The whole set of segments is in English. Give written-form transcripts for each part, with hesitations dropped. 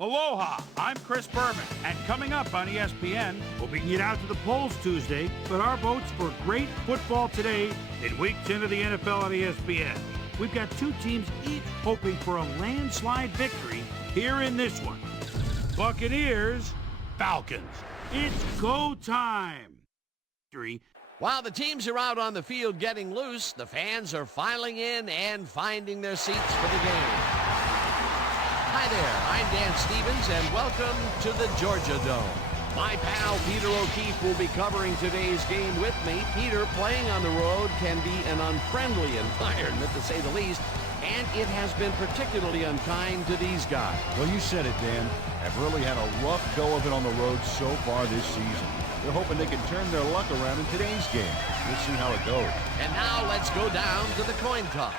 Aloha, I'm Chris Berman, and coming up on ESPN, we'll be get out to the polls Tuesday, but our votes for great football today in Week 10 of the NFL on ESPN. We've got two teams each hoping for a landslide victory here in this one. Buccaneers, Falcons. It's go time. While the teams are out on the field getting loose, the fans are filing in and finding their seats for the game. Hi there, I'm Dan Stevens, and welcome to the Georgia Dome. My pal Peter O'Keefe will be covering today's game with me. Peter, playing on the road can be an unfriendly environment, to say the least, and it has been particularly unkind to these guys. Well, you said it, Dan. I've really had a rough go of it on the road so far this season. They're hoping they can turn their luck around in today's game. We'll see how it goes. And now let's go down to the coin toss.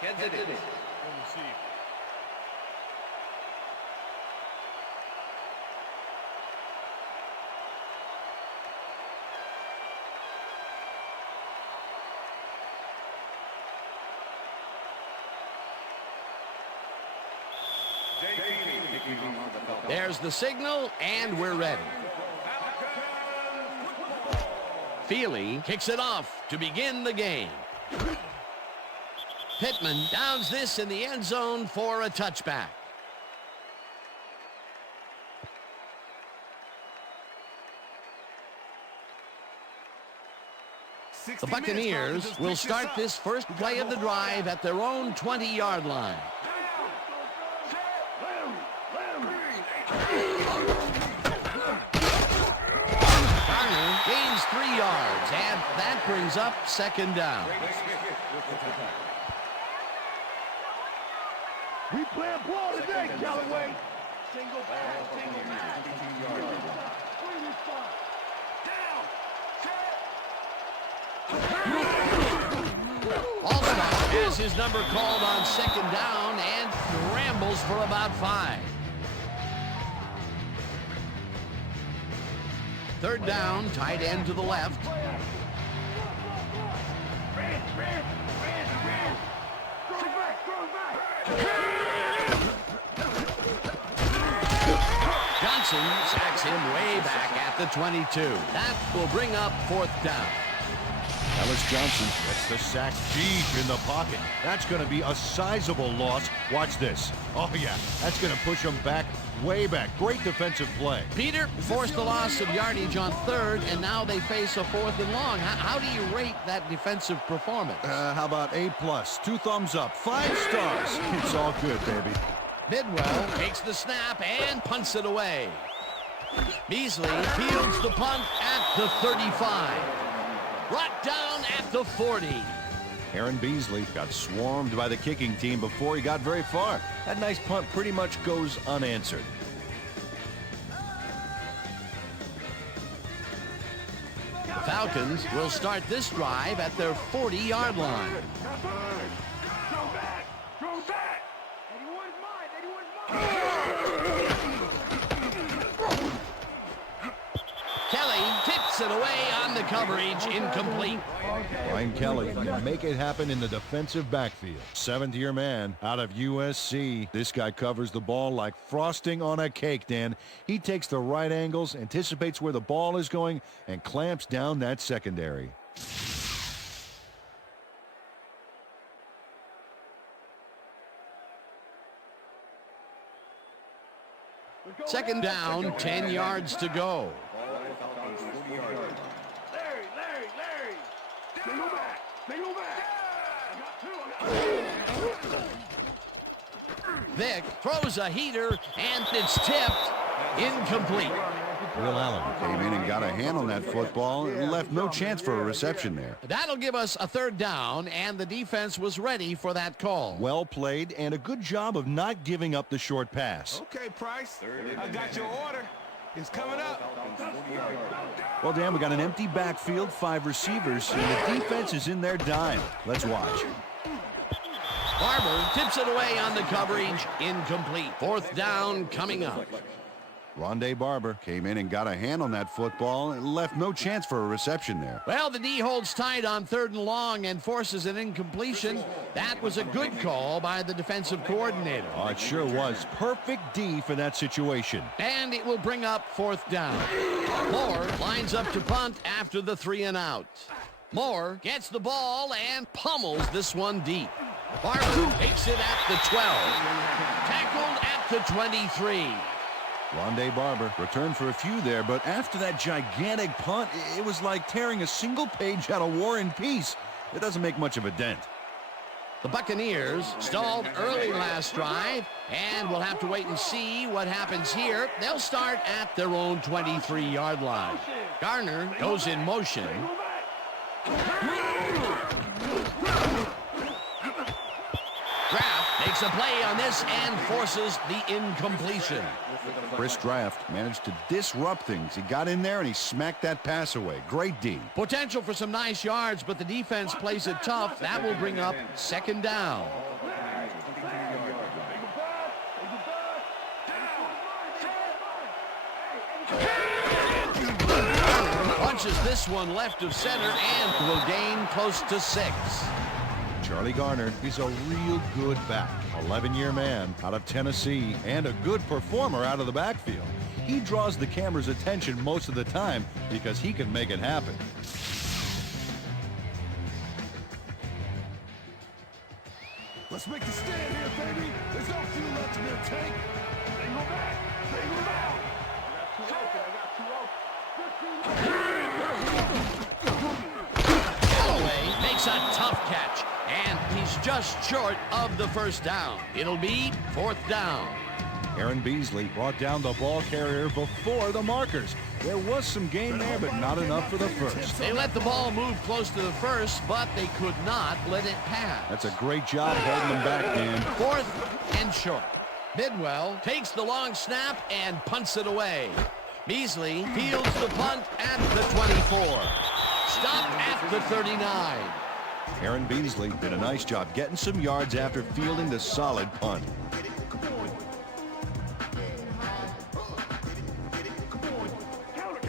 Heads it is. There's the signal, and we're ready. Feely kicks it off to begin the game. Pittman downs this in the end zone for a touchback. The Buccaneers will start this first play of the drive at their own 20-yard line. Garner gains 3 yards, and that brings up second down. We playing ball today, Callaway. Single pass, single pass. Alderman has his number called on second down and rambles for about 5. Third down, tight end to the left. Johnson sacks him way back at the 22. That will bring up fourth down. Ellis Johnson gets the sack deep in the pocket. That's going to be a sizable loss. Watch this. Oh, yeah, that's going to push them back, way back. Great defensive play. Peter forced the loss of yardage on third, and now they face a 4th and long. How do you rate that defensive performance? How about A+, 2 thumbs up, 5 stars. It's all good, baby. Bidwell takes the snap and punts it away. Beasley fields the punt at the 35. Brought down at the 40. Aaron Beasley got swarmed by the kicking team before he got very far. That nice punt pretty much goes unanswered. The Falcons will start this drive at their 40-yard line. Kelly tips it away on the coverage, incomplete. Ryan Kelly make it happen in the defensive backfield. 7th-year man out of USC. This guy covers the ball like frosting on a cake, Dan. He takes the right angles, anticipates where the ball is going, and clamps down that secondary. Second down, 10 yards to go. Larry. Single back. Vick throws a heater, and it's tipped. Incomplete. Will Allen came in and got a hand on that football and left no chance for a reception there. That'll give us a third down, and the defense was ready for that call. Well played, and a good job of not giving up the short pass. Okay, Price, I got your order. is coming up. Well, Dan, we got an empty backfield, 5 receivers, and the defense is in their dime. Let's watch. Barber tips it away on the coverage. Incomplete. 4th down coming up. Rondé Barber came in and got a hand on that football and left no chance for a reception there. Well, the D holds tight on 3rd and long and forces an incompletion. That was a good call by the defensive coordinator. Oh, it sure was. Perfect D for that situation. And it will bring up 4th down. Moore lines up to punt after the 3 and out. Moore gets the ball and pummels this one deep. Barber takes it at the 12. Tackled at the 23. Rondé Barber returned for a few there, but after that gigantic punt, it was like tearing a single page out of War and Peace. It doesn't make much of a dent. The Buccaneers stalled early last drive, and we'll have to wait and see what happens here. They'll start at their own 23-yard line. Garner goes in motion. Draft makes a play on this and forces the incompletion. Chris Draft managed to disrupt things. He got in there and he smacked that pass away. Great D. Potential for some nice yards, but the defense plays it tough. That will bring up 2nd down. Punches this one left of center and will gain close to 6. Charlie Garner is a real good back. 11-year man out of Tennessee and a good performer out of the backfield. He draws the camera's attention most of the time because he can make it happen. Let's make the stand here, baby. There's no fuel left in their tank. Single back. Single down. Holloway makes a tough catch, and he's just short of the 1st down. It'll be 4th down. Aaron Beasley brought down the ball carrier before the markers. There was some gain there, but not enough for the first. They let the ball move close to the 1st, but they could not let it pass. That's a great job holding them back, Dan. 4th and short. Bidwell takes the long snap and punts it away. Beasley fields the punt at the 24. Stopped at the 39. Aaron Beasley did a nice job getting some yards after fielding the solid punt.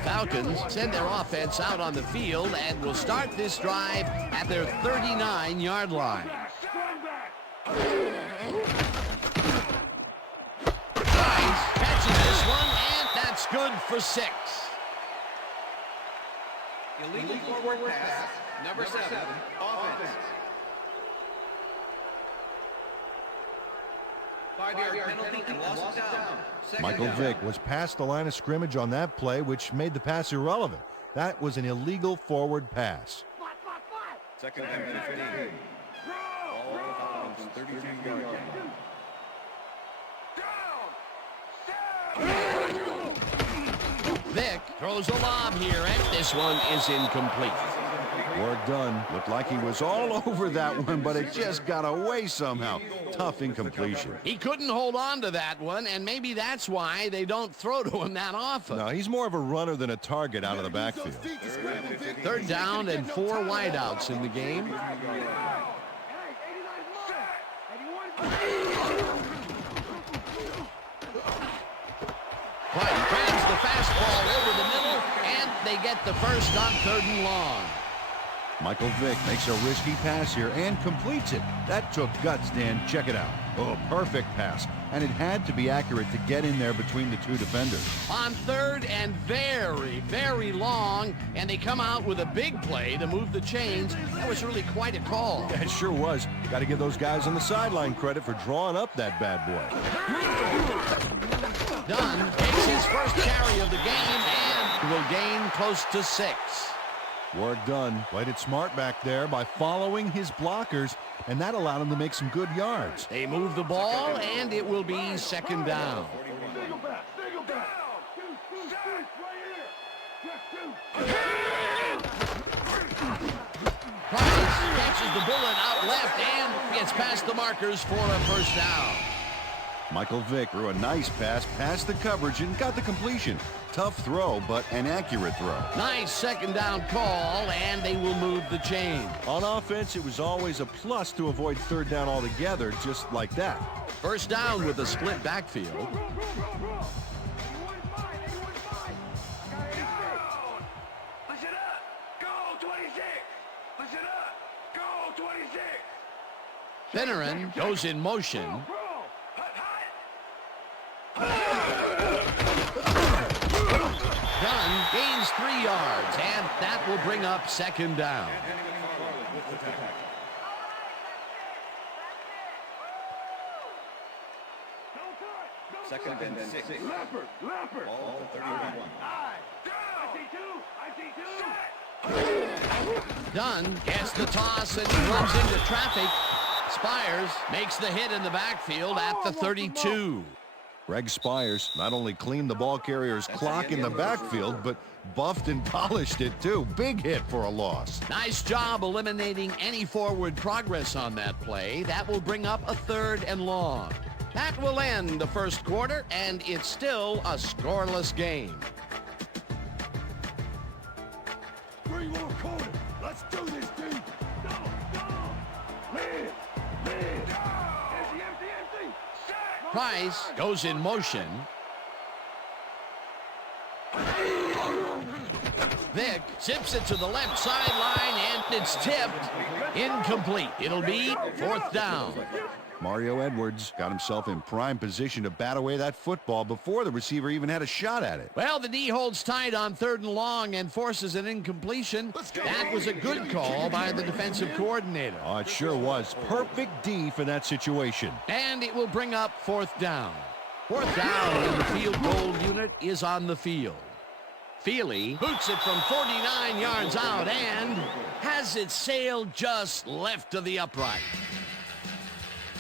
Falcons send their offense out on the field and will start this drive at their 39-yard line. Price catches this one, and that's good for 6. Illegal forward pass, number 7, offense. 5-yard penalty and loss of down. Michael Vick was past the line of scrimmage on that play, which made the pass irrelevant. That was an illegal forward pass. 2nd and 15. All the Falcons, 33-yard line. Vick throws a lob here, and this one is incomplete. Work done. Looked like he was all over that one, but it just got away somehow. Tough incompletion. He couldn't hold on to that one, and maybe that's why they don't throw to him that often. No, he's more of a runner than a target out of the backfield. 3rd down and 4 wideouts in the game. White grabs the fastball over the middle, and they get the first on 3rd and long. Michael Vick makes a risky pass here and completes it. That took guts, Dan. Check it out. Oh, perfect pass. And it had to be accurate to get in there between the 2 defenders. On 3rd and very, very long, and they come out with a big play to move the chains. That was really quite a call. Yeah, it sure was. Got to give those guys on the sideline credit for drawing up that bad boy. Dunn takes his first carry of the game and will gain close to 6. Work done. Played it smart back there by following his blockers, and that allowed him to make some good yards. They move the ball, and it will be 2nd down. Price catches the bullet out left and gets past the markers for a 1st down. Michael Vick threw a nice pass past the coverage and got the completion. Tough throw, but an accurate throw. Nice second down call, and they will move the chain. On offense, it was always a plus to avoid third down altogether, just like that. First down with a split backfield. Finneran goes in motion. Dunn gains 3 yards, and that will bring up second down. Second and 6. Leopard. Ball to 31. Dunn gets the toss and runs into traffic. Spires makes the hit in the backfield at the 32. Greg Spires not only cleaned the ball carrier's clock in the backfield, but buffed and polished it too. Big hit for a loss. Nice job eliminating any forward progress on that play. That will bring up a 3rd and long. That will end the first quarter, and it's still a scoreless game. 3 more quarters. Let's do this, dude. Go. Lead. Empty. Price goes in motion. Vick zips it to the left sideline, and it's tipped. Incomplete. It'll be 4th down. Mario Edwards got himself in prime position to bat away that football before the receiver even had a shot at it. Well, the D holds tight on 3rd and long and forces an incompletion. That was a good call by the defensive coordinator. Oh, it sure was. Perfect D for that situation. And it will bring up 4th down. 4th down, and the field goal unit is on the field. Feely boots it from 49 yards out and has it sailed just left of the upright.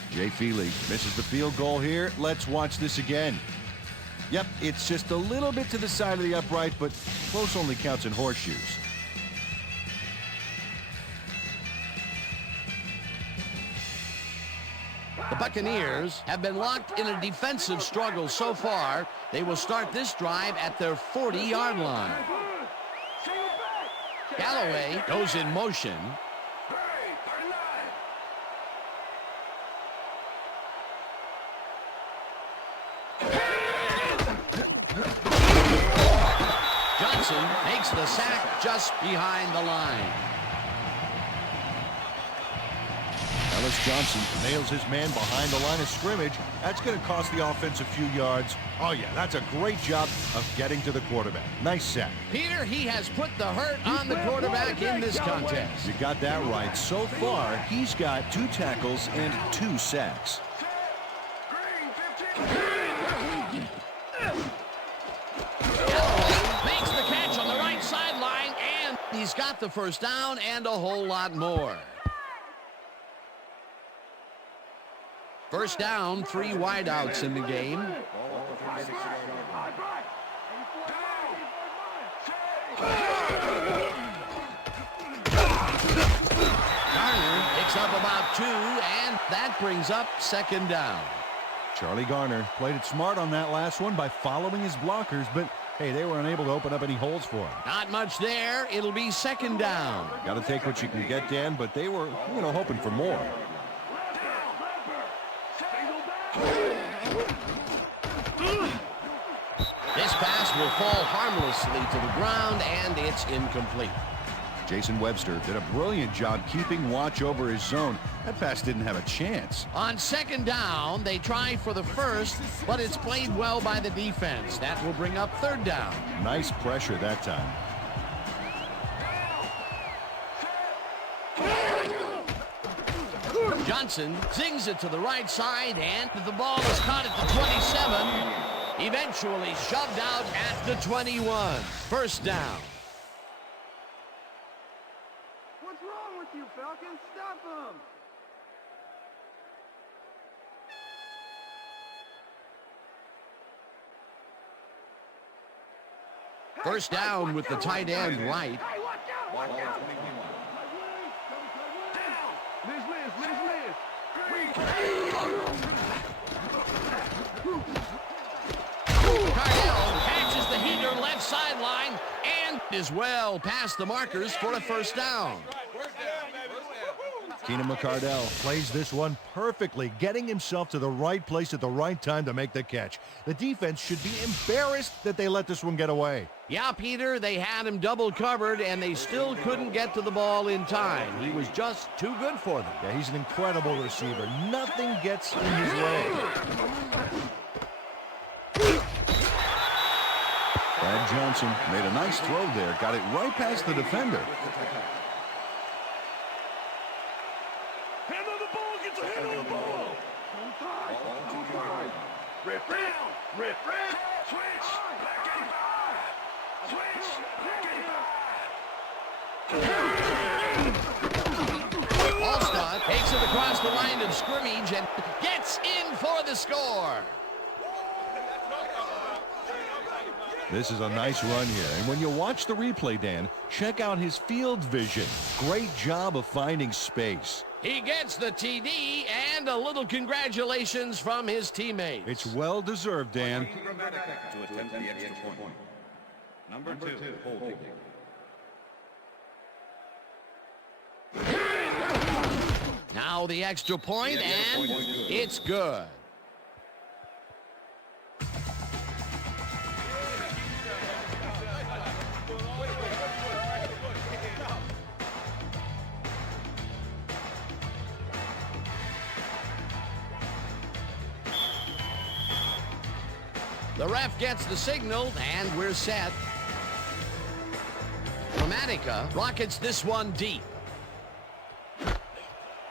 Jay Feely misses the field goal here. Let's watch this again. Yep, it's just a little bit to the side of the upright, but close only counts in horseshoes. The Buccaneers have been locked in a defensive struggle so far. They will start this drive at their 40-yard line. Galloway goes in motion. Johnson makes the sack just behind the line. Ellis Johnson nails his man behind the line of scrimmage. That's going to cost the offense a few yards. Oh, yeah, that's a great job of getting to the quarterback. Nice sack. Peter, he has put the hurt on the quarterback in this contest. You got that right. So far, he's got 2 tackles and 2 sacks. Makes the catch on the right sideline, and he's got the first down and a whole lot more. First down, 3 wideouts in the game. Garner picks up about 2, and that brings up second down. Charlie Garner played it smart on that last one by following his blockers, but hey, they were unable to open up any holes for him. Not much there. It'll be second down. Got to take what you can get, Dan, but they were, hoping for more. This pass will fall harmlessly to the ground, and it's incomplete. Jason Webster did a brilliant job keeping watch over his zone. That pass didn't have a chance. On second down, they try for the first, but it's played well by the defense. That will bring up third down. Nice pressure that time. Johnson zings it to the right side, and the ball is caught at the 27. Eventually shoved out at the 21. First down. What's wrong with you, Falcons? Stop him! First down with the tight end right. Hey, watch out! Watch out! Liz. Cardell catches the heater left sideline and is well past the markers for a first down. Keenan McCardell plays this one perfectly, getting himself to the right place at the right time to make the catch. The defense should be embarrassed that they let this one get away. Yeah, Peter, they had him double covered, and they still couldn't get to the ball in time. He was just too good for them. Yeah, he's an incredible receiver. Nothing gets in his way. Brad Johnson made a nice throw there, got it right past the defender. Hand on the ball, get your hand on the ball. Rip, rip, switch, back 85. Switch, back 85. Alstott takes it across the line of scrimmage and gets in for the score. This is a nice run here, and when you watch the replay, Dan, check out his field vision. Great job of finding space. He gets the TD and a little congratulations from his teammates. It's well deserved, Dan. To attempt the extra point. Number 2, holding. Now the extra point, and it's good. The ref gets the signal, and we're set. Dramatica rockets this one deep.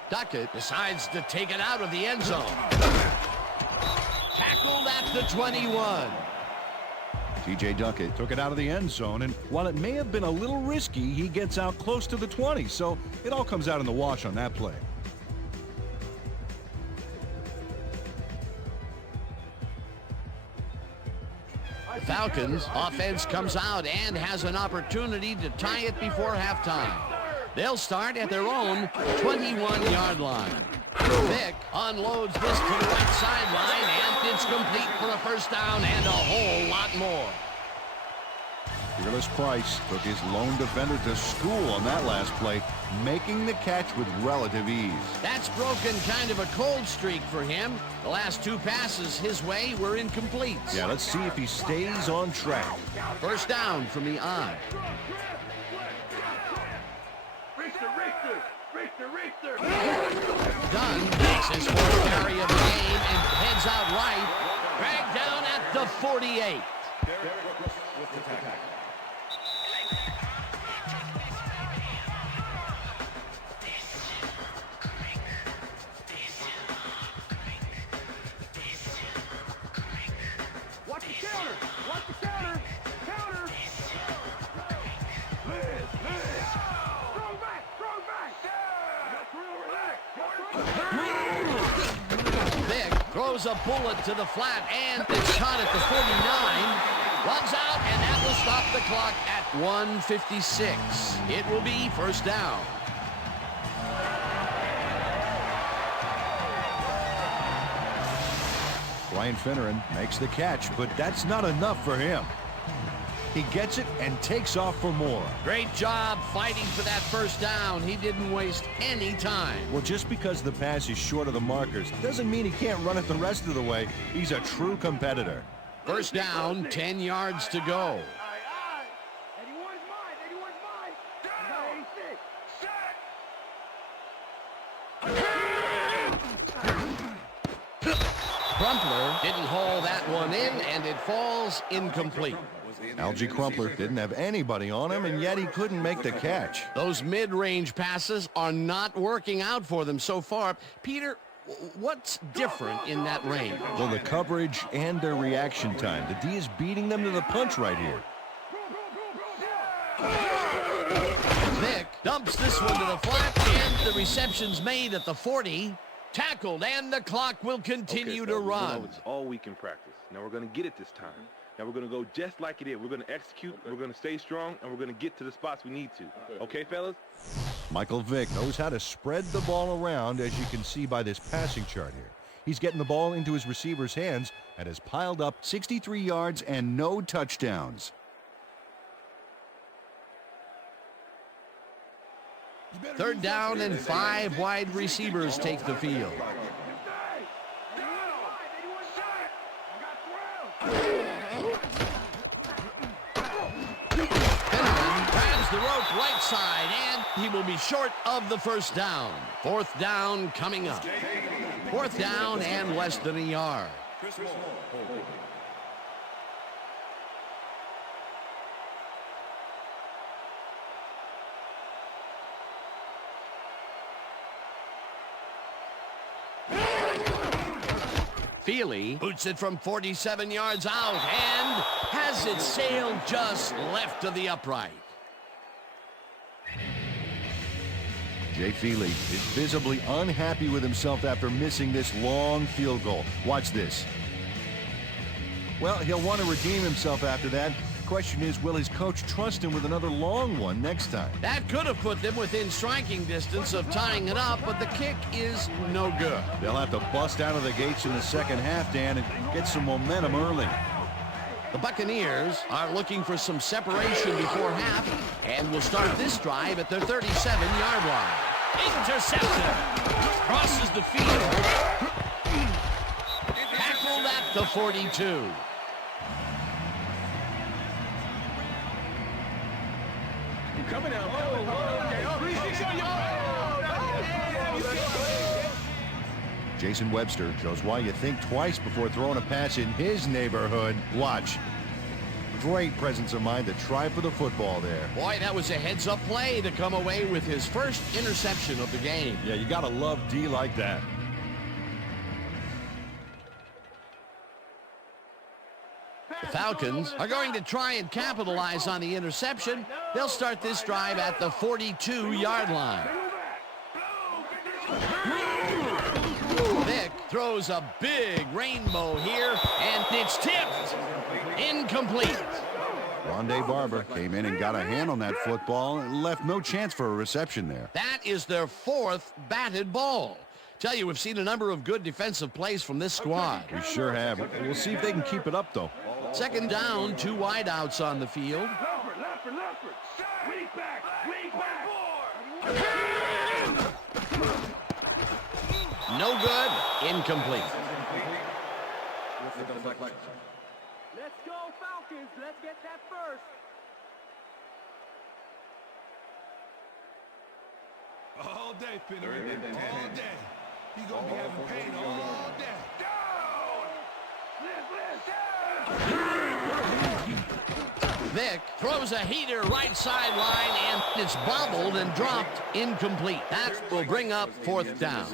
Duckett decides to take it out of the end zone. Tackled at the 21. T.J. Duckett took it out of the end zone, and while it may have been a little risky, he gets out close to the 20, so it all comes out in the wash on that play. Falcons offense comes out and has an opportunity to tie it before halftime. They'll start at their own 21-yard line. Vick unloads this to the right sideline, and it's complete for a first down and a whole lot more. Fearless Price took his lone defender to school on that last play, making the catch with relative ease. That's broken kind of a cold streak for him. The last 2 passes his way were incomplete. Yeah, let's see if he stays on track. First down from the I. Dunn makes his fourth carry of the game and heads out right. Dragged down at the 48. Watch the counter! Watch the counter! Counter! Throw back! Throw back! Vick throws a bullet to the flat, and it's caught at the 49. Runs out, and that will stop the clock at 1:56. It will be first down. Ryan Finneran makes the catch, but that's not enough for him. He gets it and takes off for more. Great job fighting for that first down. He didn't waste any time. Well, just because the pass is short of the markers doesn't mean he can't run it the rest of the way. He's a true competitor. First down, 10 yards to go. 81's mine! 81's mine! Down! 86! Crumpler didn't haul that one in, and it falls incomplete. Algie Crumpler didn't have anybody on him, and yet he couldn't make the catch. Those mid-range passes are not working out for them so far. Peter, what's different in that range? Well, the coverage and their reaction time. The D is beating them to the punch right here. Vick dumps this one to the flat, and the reception's made at the 40. Tackled, and the clock will continue to run. It's all week in practice. Now we're going to get it this time. Now we're going to go just like it is. We're going to execute, we're going to stay strong, and we're going to get to the spots we need to. Okay, fellas? Michael Vick knows how to spread the ball around, as you can see by this passing chart here. He's getting the ball into his receiver's hands and has piled up 63 yards and no touchdowns. Third down and 5 wide receivers take the field. The rope right side, and he will be short of the first down. Fourth down coming up. Fourth down and less than a yard. Feely boots it from 47 yards out and has it sailed just left of the upright. Jay Feely is visibly unhappy with himself after missing this long field goal. Watch this. Well, he'll want to redeem himself after that. Question is, will his coach trust him with another long one next time? That could have put them within striking distance of tying it up, but the kick is no good. They'll have to bust out of the gates in the second half, Dan, and get some momentum early. The Buccaneers are looking for some separation before half and will start this drive at their 37-yard line. Intercepted. Crosses the field. Tackled at the 42. Coming out. Jason Webster shows why you think twice before throwing a pass in his neighborhood. Watch. Great presence of mind to try for the football there. Boy, that was a heads-up play to come away with his first interception of the game. Yeah, you got to love D like that. The Falcons are going to try and capitalize on the interception. They'll start this drive at the 42-yard line. Vick throws a big rainbow here, and it's tipped. Incomplete. Rondé Barber came in and got a hand on that football and left no chance for a reception there. That is their fourth batted ball. Tell you, we've seen a number of good defensive plays from this squad. We sure have. We'll see if they can keep it up, though. Second down, 2 wideouts on the field. No good. Incomplete. Let's go, Falcons. Let's get that first. All day, Finnery. All day. He's going to be having pain all day. Vick throws a heater right sideline, and it's bobbled and dropped incomplete. That will bring up fourth down.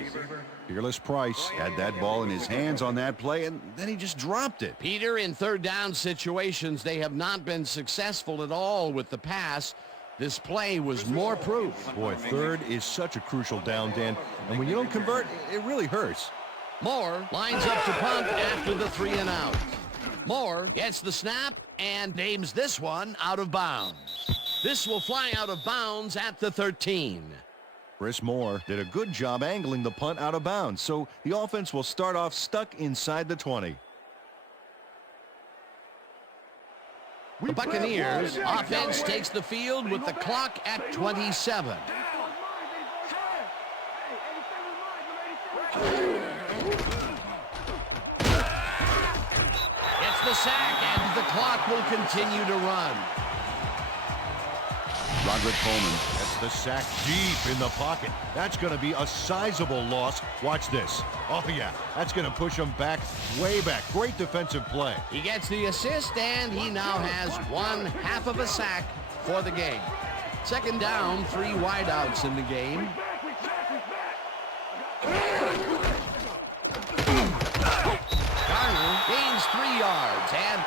Fearless Price had that ball in his hands on that play, and then he just dropped it. Peter, in third down situations, they have not been successful at all with the pass. This play was more proof. Boy, third is such a crucial down, Dan, and when you don't convert, it really hurts. Moore lines up to punt after the 3 and out. Moore gets the snap and aims this one out of bounds. This will fly out of bounds at the 13. Chris Moore did a good job angling the punt out of bounds, so the offense will start off stuck inside the 20. The Buccaneers offense takes the field with the clock at 27. Gets the sack, and the clock will continue to run. Roderick Coleman gets the sack deep in the pocket. That's going to be a sizable loss. Watch this. Oh, yeah. That's going to push him back, way back. Great defensive play. He gets the assist, and he now has 1/2 of a sack for the game. Second down, 3 wideouts in the game. Garner gains 3 yards, and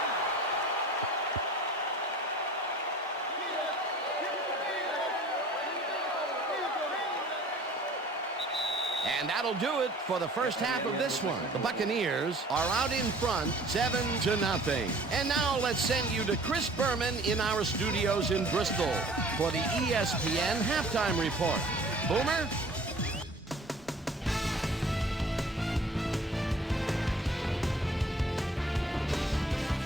that'll do it for the first half of this one. The Buccaneers are out in front, 7-0. And now let's send you to Chris Berman in our studios in Bristol for the ESPN Halftime Report. Boomer?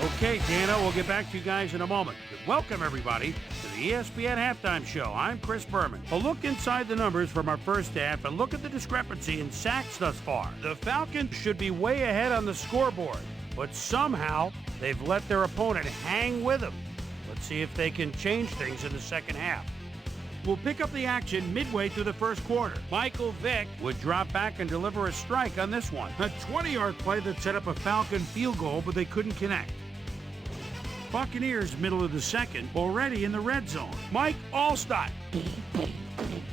Okay, Dano, we'll get back to you guys in a moment. But welcome, everybody, to the ESPN Halftime Show. I'm Chris Berman. A look inside the numbers from our first half and look at the discrepancy in sacks thus far. The Falcons should be way ahead on the scoreboard, but somehow they've let their opponent hang with them. Let's see if they can change things in the second half. We'll pick up the action midway through the first quarter. Michael Vick would drop back and deliver a strike on this one. A 20-yard play that set up a Falcon field goal, but they couldn't connect. Buccaneers, middle of the second, already in the red zone. Mike Allstott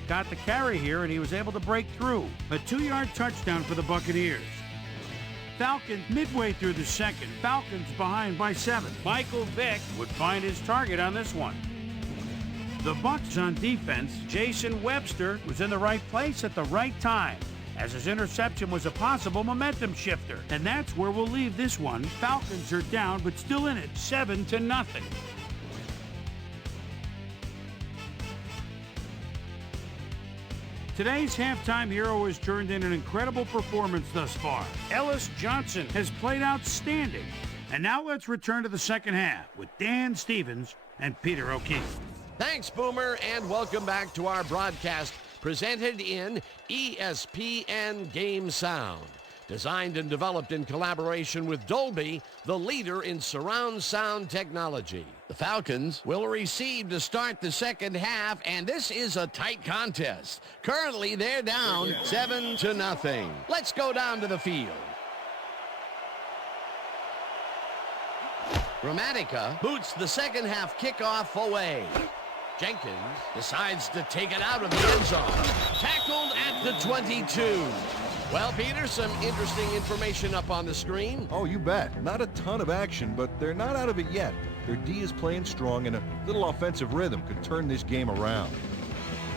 got the carry here, and he was able to break through. A 2-yard touchdown for the Buccaneers. Falcons midway through the second. Falcons behind by 7. Michael Vick would find his target on this one. The Bucs on defense, Jason Webster was in the right place at the right time, as his interception was a possible momentum shifter. And that's where we'll leave this one. Falcons are down, but still in it, 7-0. Today's halftime hero has turned in an incredible performance thus far. Ellis Johnson has played outstanding. And now let's return to the second half with Dan Stevens and Peter O'Keefe. Thanks, Boomer, and welcome back to our broadcast presented in ESPN Game Sound. Designed and developed in collaboration with Dolby, the leader in surround sound technology. The Falcons will receive to start the second half, and this is a tight contest. Currently, they're down 7-0. Let's go down to the field. Gramatica boots the second half kickoff away. Jenkins decides to take it out of the end zone. Tackled at the 22. Well, Peter, some interesting information up on the screen. Oh, you bet. Not a ton of action, but they're not out of it yet. Their D is playing strong, and a little offensive rhythm could turn this game around.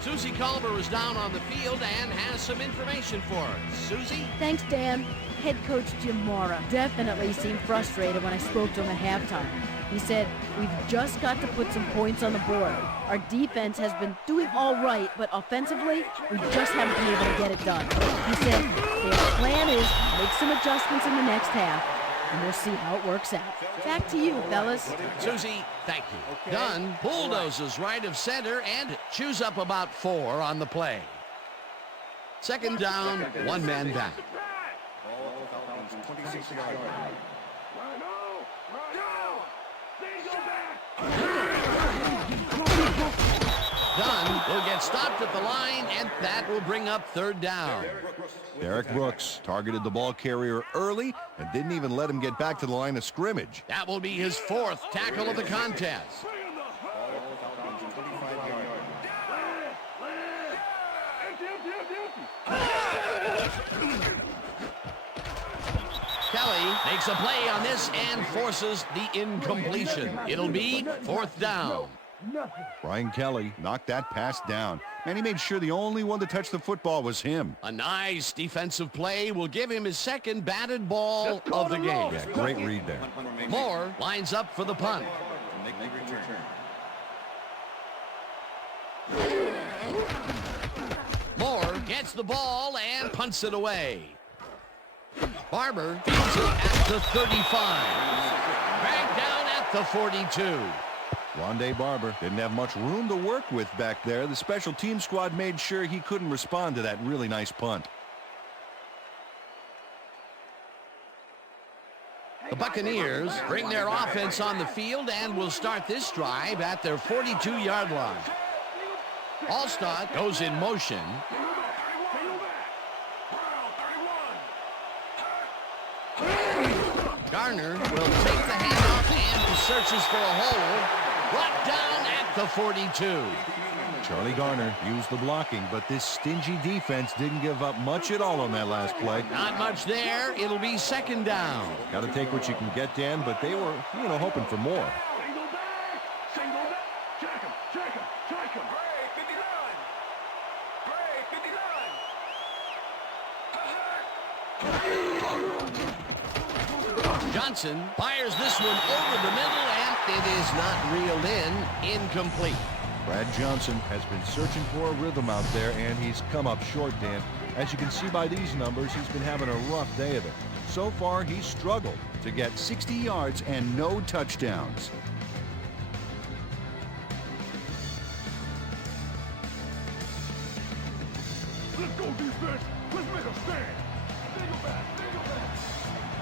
Susie Culver is down on the field and has some information for us. Susie? Thanks, Dan. Head coach Jim Mora definitely seemed frustrated when I spoke to him at halftime. He said, "We've just got to put some points on the board. Our defense has been doing all right, but offensively, we just haven't been able to get it done." He said, "Their plan is to make some adjustments in the next half, and we'll see how it works out." Back to you, fellas. Susie, thank you. Dunn bulldozes right of center and chews up about 4 on the play. Second down, one man back. Ball, Falcons 26-yard line. Dunn will get stopped at the line, and that will bring up third down. Derek Brooks targeted the ball carrier early and didn't even let him get back to the line of scrimmage. That will be his 4th tackle of the contest. Ball, Falcons 25-yard line. Kelly makes a play on this and forces the incompletion. It'll be 4th down. Brian Kelly knocked that pass down, and he made sure the only one to touch the football was him. A nice defensive play will give him his second batted ball of the game. Yeah, great read there. Moore lines up for the punt. To make the return. Moore gets the ball and punts it away. Barber fields it at the 35. Dragged down at the 42. Rondé Barber didn't have much room to work with back there. The special team squad made sure he couldn't respond to that really nice punt. The Buccaneers bring their offense on the field and will start this drive at their 42-yard line. Allstott goes in motion. Garner will take the handoff and searches for a hole. Brought down at the 42. Charlie Garner used the blocking, but this stingy defense didn't give up much at all on that last play. Not much there. It'll be second down. Got to take what you can get, Dan, but they were, hoping for more. Single back. Check him. Break 59. Johnson fires this one over the middle, and it is not reeled in. Incomplete. Brad Johnson has been searching for a rhythm out there, and he's come up short, Dan. As you can see by these numbers, he's been having a rough day of it. So far, he's struggled to get 60 yards and no touchdowns. Let's go, defense. Let's make a stand. Single back.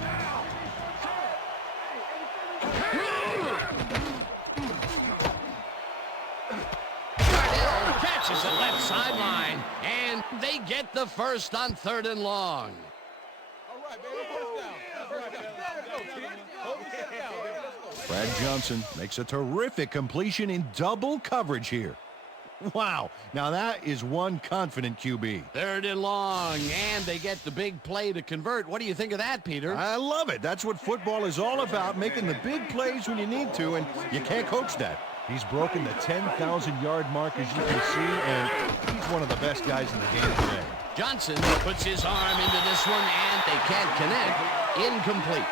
Now. Cardell catches it left sideline, and they get the first on 3rd and long. All right, baby. First down. Brad Johnson makes a terrific completion in double coverage here. Wow, now that is one confident QB. 3rd and long, and they get the big play to convert. What do you think of that, Peter? I love it. That's what football is all about, making the big plays when you need to, and you can't coach that. He's broken the 10,000-yard mark, as you can see, and he's one of the best guys in the game today. Johnson puts his arm into this one, and they can't connect. Incomplete.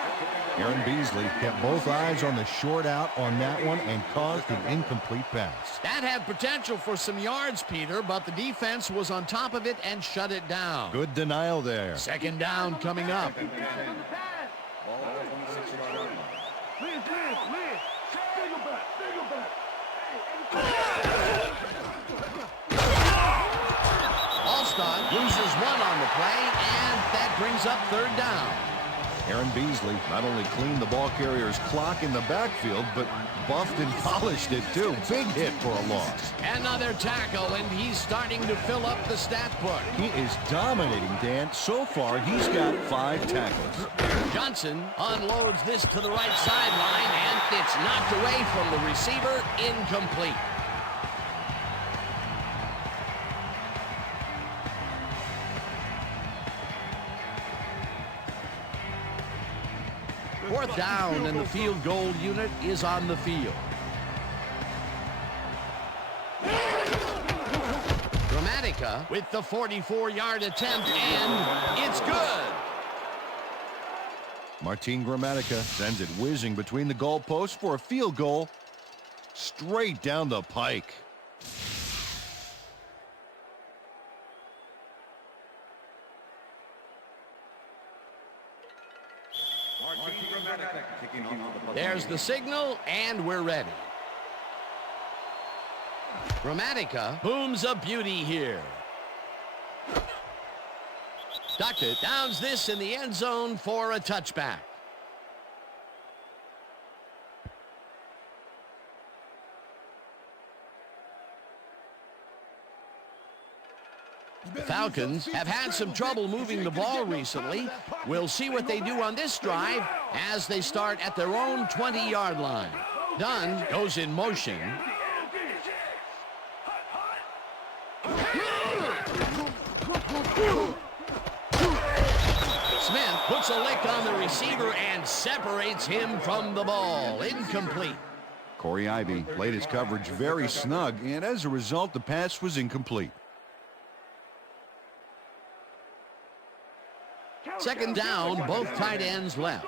Aaron Beasley kept both eyes on the short out on that one and caused the incomplete pass. That had potential for some yards, Peter, but the defense was on top of it and shut it down. Good denial there. 2nd down coming up. Liz. Single back. Alstott loses one on the play, and that brings up 3rd down. Aaron Beasley not only cleaned the ball carrier's clock in the backfield, but buffed and polished it too. Big hit for a loss. Another tackle, and he's starting to fill up the stat book. He is dominating, Dan. So far, he's got 5 tackles. Johnson unloads this to the right sideline, and it's knocked away from the receiver. Incomplete. Fourth down, and the field goal unit is on the field. Gramatica with the 44-yard attempt, and it's good. Martin Gramatica sends it whizzing between the goalposts for a field goal straight down the pike. There's the signal, and we're ready. Gramatica booms a beauty here. Duckett downs this in the end zone for a touchback. The Falcons have had some trouble moving the ball recently. We'll see what they do on this drive as they start at their own 20-yard line. Dunn goes in motion. Smith puts a lick on the receiver and separates him from the ball. Incomplete. Corey Ivy played his coverage very snug, and as a result, the pass was incomplete. 2nd down, both tight ends left.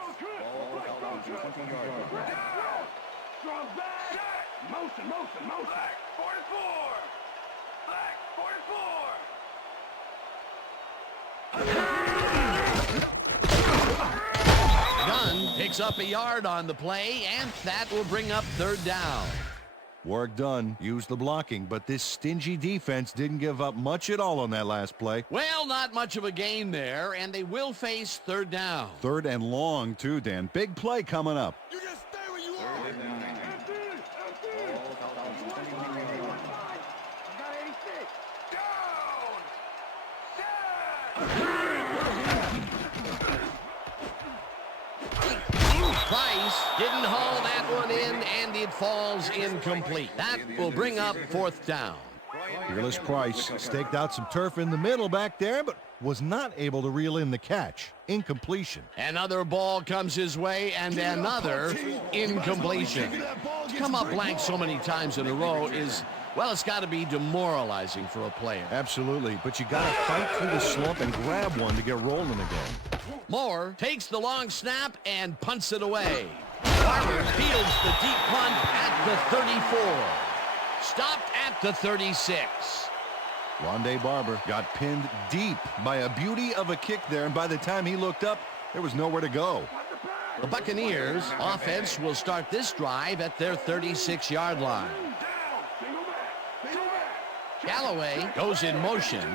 Motion. 44. Black 44. Dunn picks up a yard on the play, and that will bring up 3rd down. Work done. Used the blocking, but this stingy defense didn't give up much at all on that last play. Well, not much of a gain there, and they will face 3rd down. 3rd and long, too, Dan. Big play coming up. You just stay where you are. Price didn't haul that one in, and it falls incomplete. That will bring up 4th down. Fearless Price staked out some turf in the middle back there, but was not able to reel in the catch. Incompletion. Another ball comes his way, and another incompletion. To come up blank so many times in a row is, well, it's got to be demoralizing for a player. Absolutely, but you got to fight through the slump and grab one to get rolling again. Moore takes the long snap and punts it away. Barber fields the deep punt at the 34. Stopped at the 36. Rondé Barber got pinned deep by a beauty of a kick there, and by the time he looked up, There was nowhere to go. The Buccaneers offense will start this drive at their 36-yard line. Galloway goes in motion.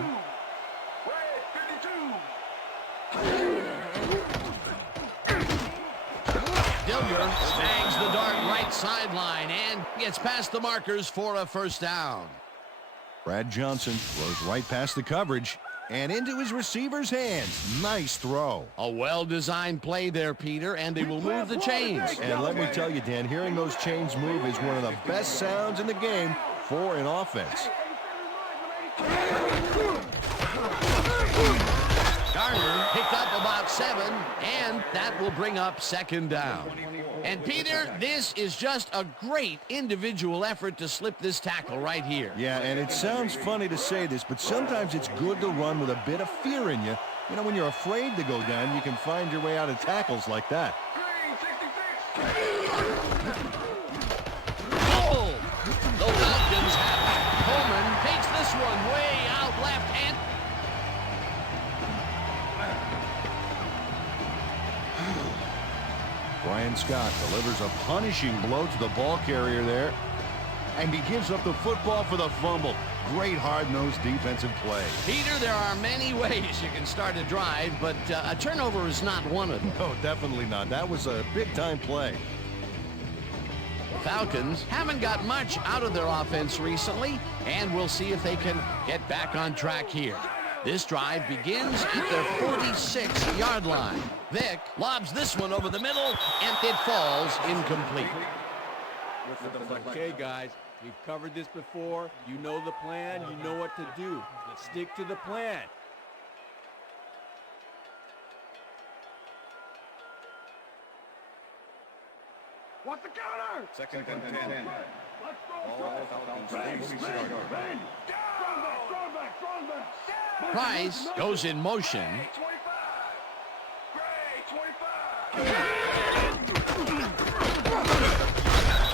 Dilger snags the dart right sideline and gets past the markers for a first down. Brad Johnson throws right past the coverage and into his receiver's hands. Nice throw. A well-designed play there, Peter, and they will move the chains. And let me tell you, Dan, hearing those chains move is one of the best sounds in the game for an offense. Garner picked up about 7, and that will bring up second down. And Peter, this is just a great individual effort to slip this tackle right here. Yeah, and it sounds funny to say this, but sometimes it's good to run with a bit of fear in you. You know, when you're afraid to go down, you can find your way out of tackles like that. Goal! The Falcons have it. Coleman takes this one way out left hand. Brian Scott delivers a punishing blow to the ball carrier there, and he gives up the football for the fumble. Great hard-nosed defensive play. Peter, there are many ways you can start a drive, but a turnover is not one of them. No, definitely not. That was a big-time play. The Falcons haven't got much out of their offense recently, and we'll see if they can get back on track here. This drive begins at their 46-yard line. Vick lobs this one over the middle, and it falls incomplete. Okay, guys, we've covered this before. You know the plan. You know what to do. Let's stick to the plan. What's the counter? Second and 10. Let's go. All Falcons 36-yard line. Strong back. Price goes in motion. 25.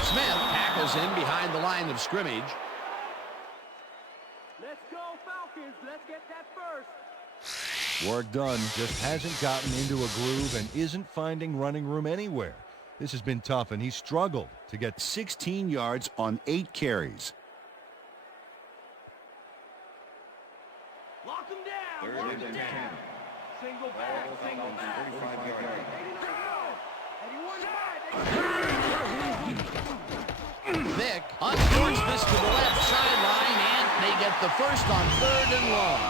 Smith tackles in behind the line of scrimmage. Let's go, Falcons. Let's get that first. Work done. Just hasn't gotten into a groove and isn't finding running room anywhere. This has been tough, and he struggled to get 16 yards on 8 carries. Lock them down. Third Lock and them 10. down. Single back. All Single Falcons back. 35-yard line. 81 back. Vick uncorks this to the left sideline, and they get the first on 3rd and long.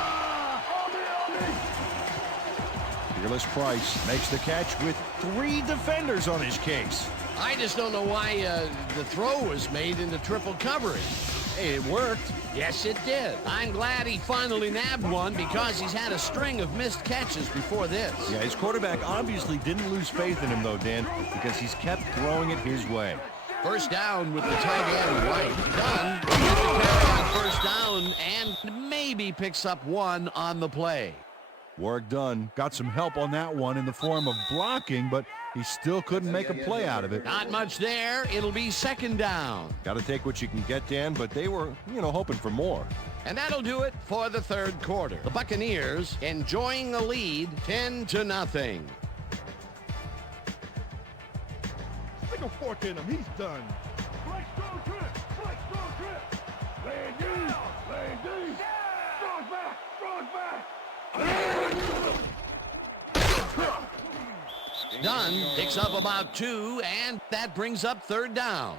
Fearless Price makes the catch with 3 defenders on his case. I just don't know why the throw was made into triple coverage. Hey, it worked. Yes, it did. I'm glad he finally nabbed one because he's had a string of missed catches before this. Yeah, his quarterback obviously didn't lose faith in him, though, Dan, because he's kept throwing it his way. First down with the tight end, White. Dunn will get the carry on first down and maybe picks up 1 on the play. Work done. Got some help on that one in the form of blocking, but he still couldn't make a play out of it. Not much there. It'll be second down. Got to take what you can get, Dan, but they were, hoping for more. And that'll do it for the 3rd quarter. The Buccaneers enjoying the lead 10-0. Stick a fork in him. He's done. Flex strong trip. Land D. Strong back. Dunn picks up about 2, and that brings up 3rd down.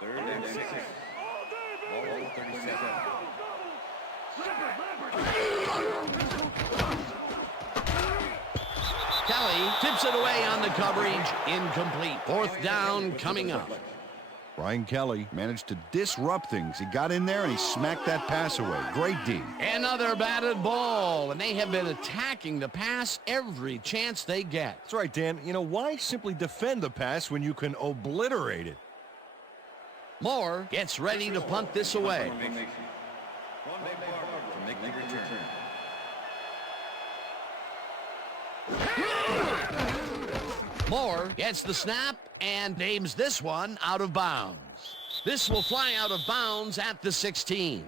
Third and 6. Ball 37. Kelly tips it away on the coverage. Incomplete. 4th down coming up. Brian Kelly managed to disrupt things. He got in there and he smacked that pass away. Great D. Another batted ball, and they have been attacking the pass every chance they get. That's right, Dan. Why simply defend the pass when you can obliterate it? Moore gets ready to punt this away. To make the return. Moore gets the snap and aims this one out of bounds. This will fly out of bounds at the 16.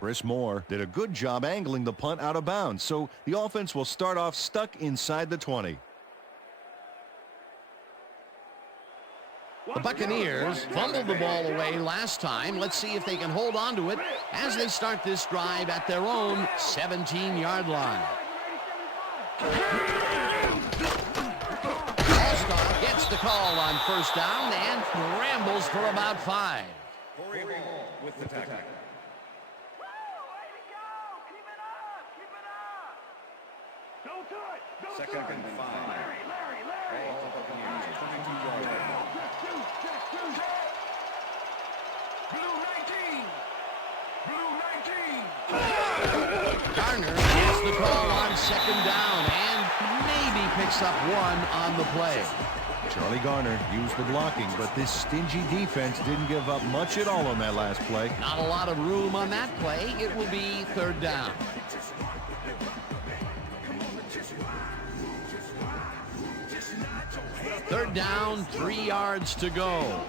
Chris Moore did a good job angling the punt out of bounds, so the offense will start off stuck inside the 20. The Buccaneers fumbled the ball away last time. Let's see if they can hold on to it as they start this drive at their own 17-yard line. All-Star gets the call on first down and rambles for about 5. Corey Ball with the tackle. Second and 5. All Buccaneers, 22-yard line. Garner gets the call on second down and maybe picks up 1 on the play. Charlie Garner used the blocking, but this stingy defense didn't give up much at all on that last play. Not a lot of room on that play. It will be third down. Third down, 3 yards to go.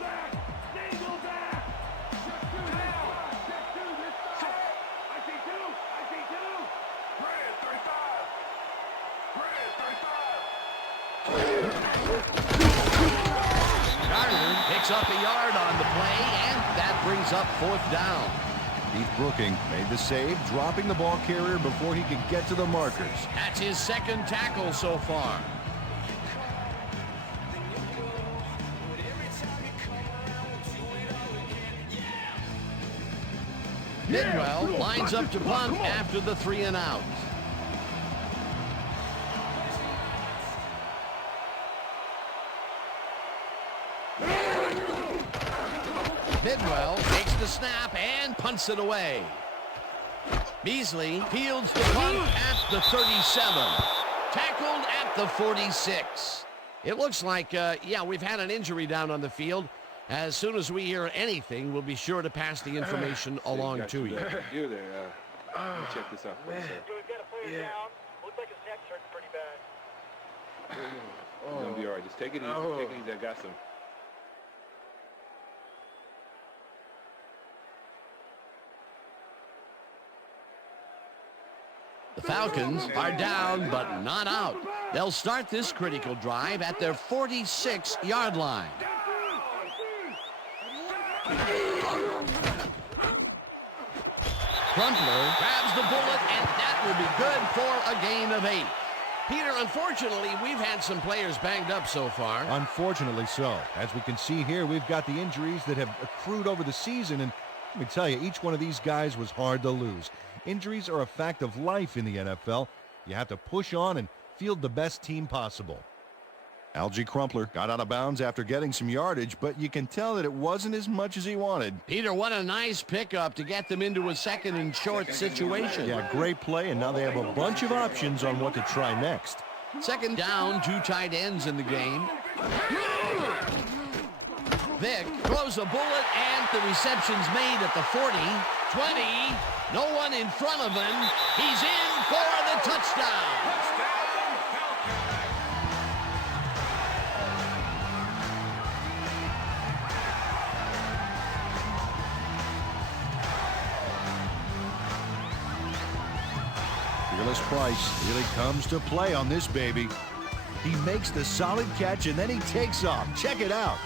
Garner picks up a yard on the play, and that brings up 4th down. Keith Brooking made the save, dropping the ball carrier before he could get to the markers. That's his second tackle so far. Bidwell lines up to punt after the 3 and out. Bidwell takes the snap and punts it away. Beasley fields the punt at the 37. Tackled at the 46. It looks like, we've had an injury down on the field. As soon as we hear anything, we'll be sure to pass the information along to you. You're there. Let me check this out for you, sir. We've got a player down. Looks like his neck's hurting pretty bad. You're going to be all right. Just take it easy. Take it easy. I got some. The Falcons are down but not out. They'll start this critical drive at their 46-yard line. Crumpler grabs the bullet, and that will be good for a gain of 8. Peter, unfortunately, we've had some players banged up so far. Unfortunately so. As we can see here, we've got the injuries that have accrued over the season, and let me tell you, each one of these guys was hard to lose. Injuries are a fact of life in the NFL. You have to push on and field the best team possible. Algie Crumpler got out of bounds after getting some yardage, but you can tell that it wasn't as much as he wanted. Peter, what a nice pickup to get them into a second and short situation. Yeah, great play, and now they have a bunch of options on what to try next. Second down, 2 tight ends in the game. Vick throws a bullet, and the reception's made at the 40, 20. No one in front of him. He's in for the touchdown. Fearless Price really comes to play on this baby. He makes the solid catch, and then he takes off. Check it out.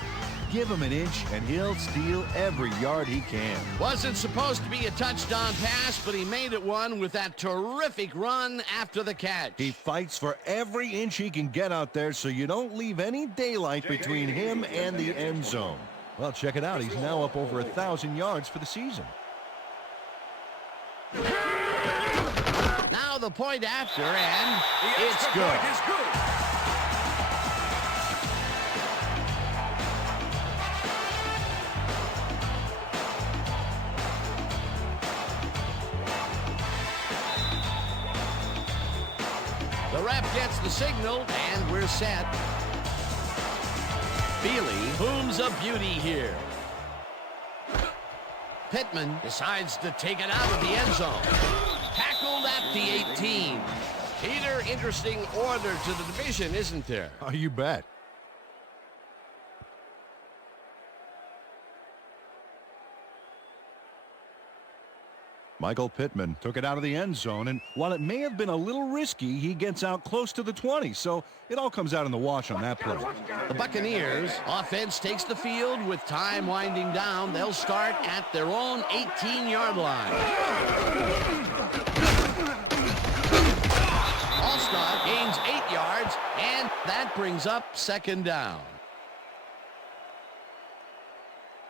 Give him an inch, and he'll steal every yard he can. Wasn't supposed to be a touchdown pass, but he made it one with that terrific run after the catch. He fights for every inch he can get out there, so you don't leave any daylight between him and the end zone. Well, check it out. He's now up over 1,000 yards for the season. Now the point after, and it's good. The ref gets the signal, and we're set. Feely booms a beauty here. Pittman decides to take it out of the end zone. Tackled at the 18. Peter, interesting order to the division, isn't there? Oh, you bet. Michael Pittman took it out of the end zone, and while it may have been a little risky, he gets out close to the 20, so it all comes out in the wash on that play. The Buccaneers offense takes the field with time winding down. They'll start at their own 18-yard line. Allstott gains 8 yards, and that brings up second down.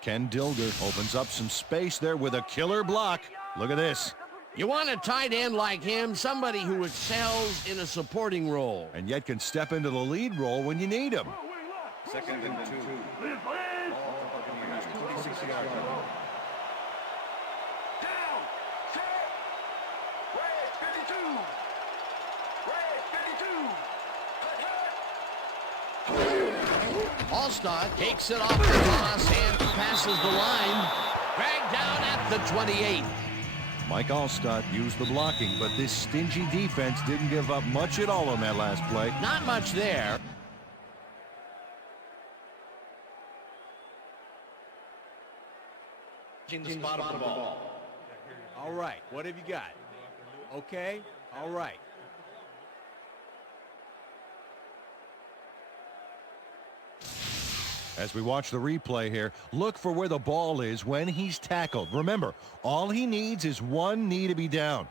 Ken Dilger opens up some space there with a killer block. Look at this. You want a tight end like him, somebody who excels in a supporting role. And yet can step into the lead role when you need him. Second and 2. Ball Buccaneers, 26-yard line. Down, set, red 52, red 52. Allstott takes it off the toss and passes the line. Dragged down at the 28. Mike Allstott used the blocking, but this stingy defense didn't give up much at all on that last play. Not much there. The spot of the ball. All right, what have you got? Okay, all right. As we watch the replay here, look for where the ball is when he's tackled. Remember, all he needs is one knee to be down.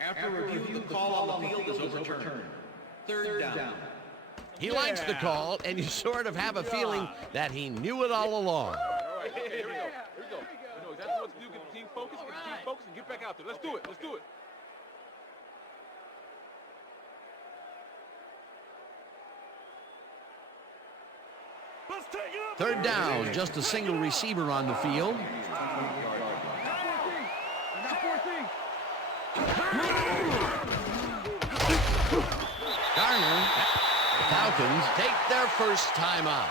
After review, the call on the field is overturned. Third down. He likes the call, and you sort of have a feeling that he knew it all along. All right, here we go. Here we go. You know exactly what to do. Get the team focused. Get the team focused and get back out there. Let's do it. Let's do it. Let's take it up. Third down, just a single receiver on the field. Garner, the Falcons take their first time out.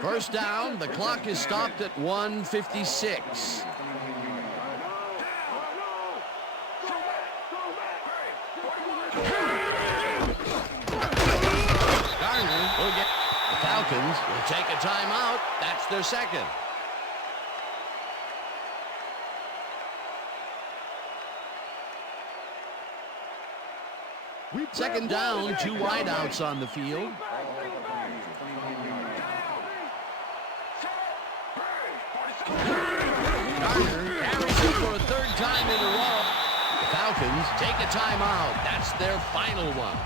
First down, the clock is stopped at 1:56. Garner will get. The Falcons will take a timeout. That's their second. Second down, 2 wideouts on the field. Garner carries it for a third time in a row. The Falcons take a timeout. That's their final one.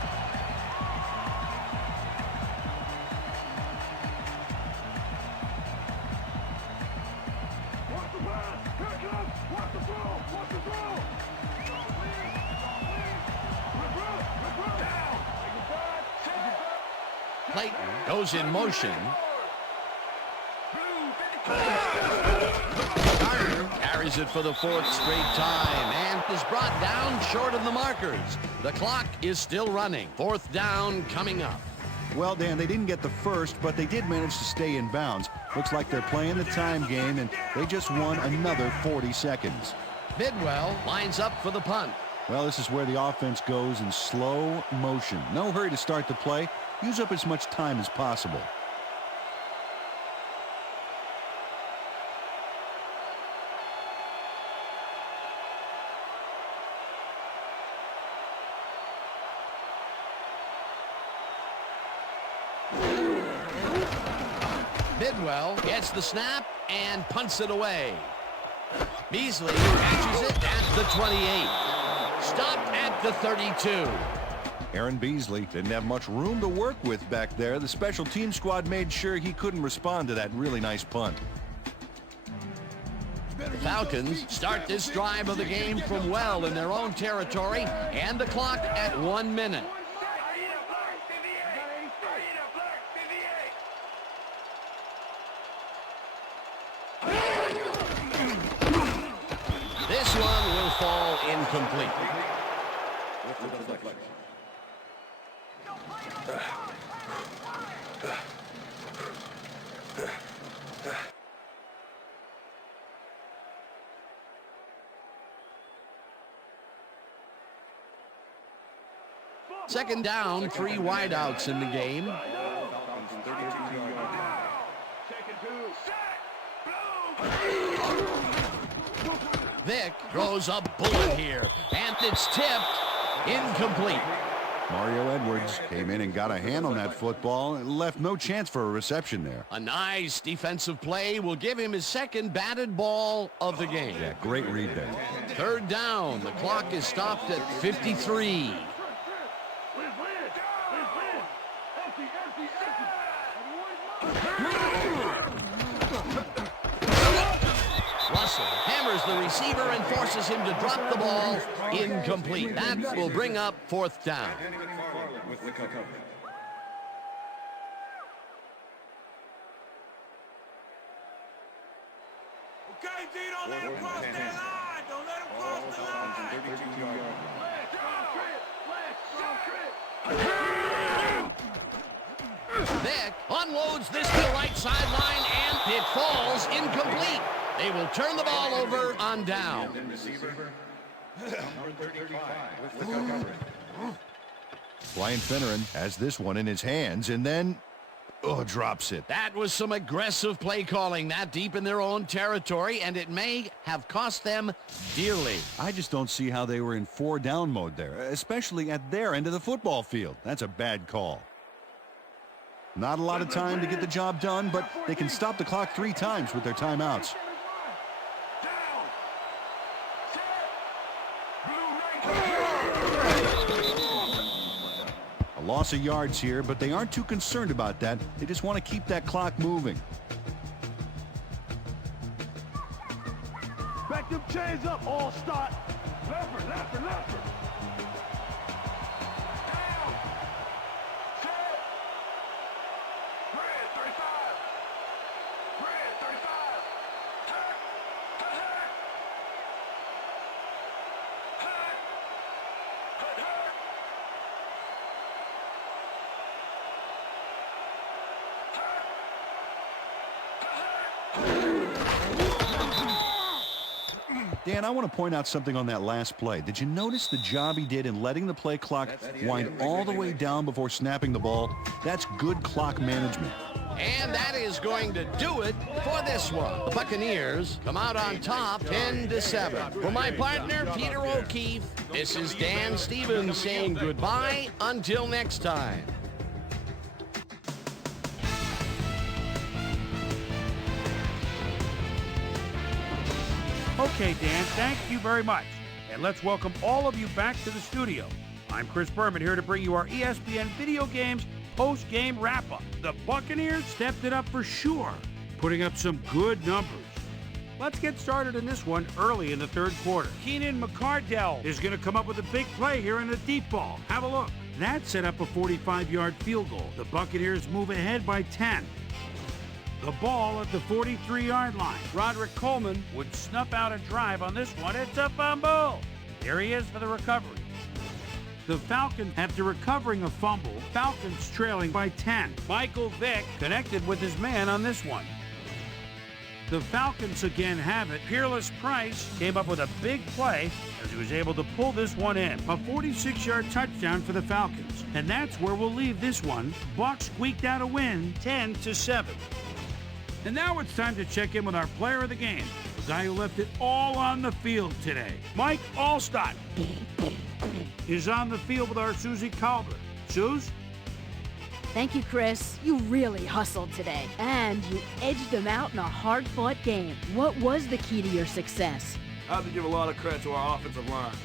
Clayton goes in motion. Garner carries it for the 4th straight time and is brought down short of the markers. The clock is still running. 4th down coming up. Well, Dan, they didn't get the first, but they did manage to stay in bounds. Looks like they're playing the time game, and they just won another 40 seconds. Bidwell lines up for the punt. Well, this is where the offense goes in slow motion. No hurry to start the play. Use up as much time as possible. Bidwell gets the snap and punts it away. Beasley catches it at the 28. Stopped at the 32. Aaron Beasley didn't have much room to work with back there. The special team squad made sure he couldn't respond to that really nice punt. The Falcons start this drive of the game from well in their own territory, and the clock at 1 minute. This one will fall incomplete. Second down, 3 wideouts in the game. Vick throws a bullet here, and it's tipped. Incomplete. Mario Edwards came in and got a hand on that football and left no chance for a reception there. A nice defensive play will give him his second batted ball of the game. Yeah, great read there. Third down. The clock is stopped at 53. Russell hammers the receiver and forces him to drop the ball. Incomplete. That will bring up fourth down. Okay, D, don't let him cross that line. Don't let him cross the line. Vick unloads this to the right sideline, and it falls incomplete. They will turn the ball over on down. Brian Finneran has this one in his hands and then drops it. That was some aggressive play calling that deep in their own territory, and it may have cost them dearly. I just don't see how they were in 4-down mode there, especially at their end of the football field. That's a bad call. Not a lot of time to get the job done, but they can stop the clock 3 times with their timeouts. A loss of yards here, but they aren't too concerned about that. They just want to keep that clock moving. Back them chains up, all start. Leffer, leffer, leffer. Down. Set. Red 35. Red 35. Hurt. Hurt. Hurt. Hurt. Hurt. Dan, I want to point out something on that last play. Did you notice the job he did in letting the play clock wind all the way down before snapping the ball? That's good clock management. And that is going to do it for this one. The Buccaneers come out on top 10-7. For my partner, Peter O'Keefe, this is Dan Stevens saying goodbye until next time. Okay, Dan, thank you very much. And let's welcome all of you back to the studio. I'm Chris Berman here to bring you our ESPN Video Games post-game wrap-up. The Buccaneers stepped it up for sure, putting up some good numbers. Let's get started in this one early in the third quarter. Keenan McCardell is going to come up with a big play here in the deep ball. Have a look. That set up a 45-yard field goal. The Buccaneers move ahead by 10. The ball at the 43-yard line. Roderick Coleman would snuff out a drive on this one. It's a fumble. There he is for the recovery. The Falcons, after recovering a fumble, Falcons trailing by 10. Michael Vick connected with his man on this one. The Falcons again have it. Peerless Price came up with a big play as he was able to pull this one in. A 46-yard touchdown for the Falcons. And that's where we'll leave this one. Bucs squeaked out a win, 10-7. And now it's time to check in with our player of the game, the guy who left it all on the field today. Mike Allstott is on the field with our Susie Calder. Suze? Thank you, Chris. You really hustled today, and you edged them out in a hard-fought game. What was the key to your success? I have to give a lot of credit to our offensive line.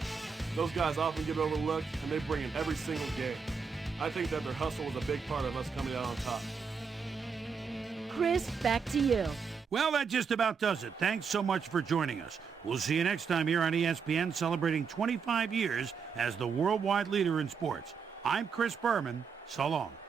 Those guys often get overlooked, and they bring in every single game. I think that their hustle was a big part of us coming out on top. Chris, back to you. Well, that just about does it. Thanks so much for joining us. We'll see you next time here on ESPN, celebrating 25 years as the worldwide leader in sports. I'm Chris Berman. So long.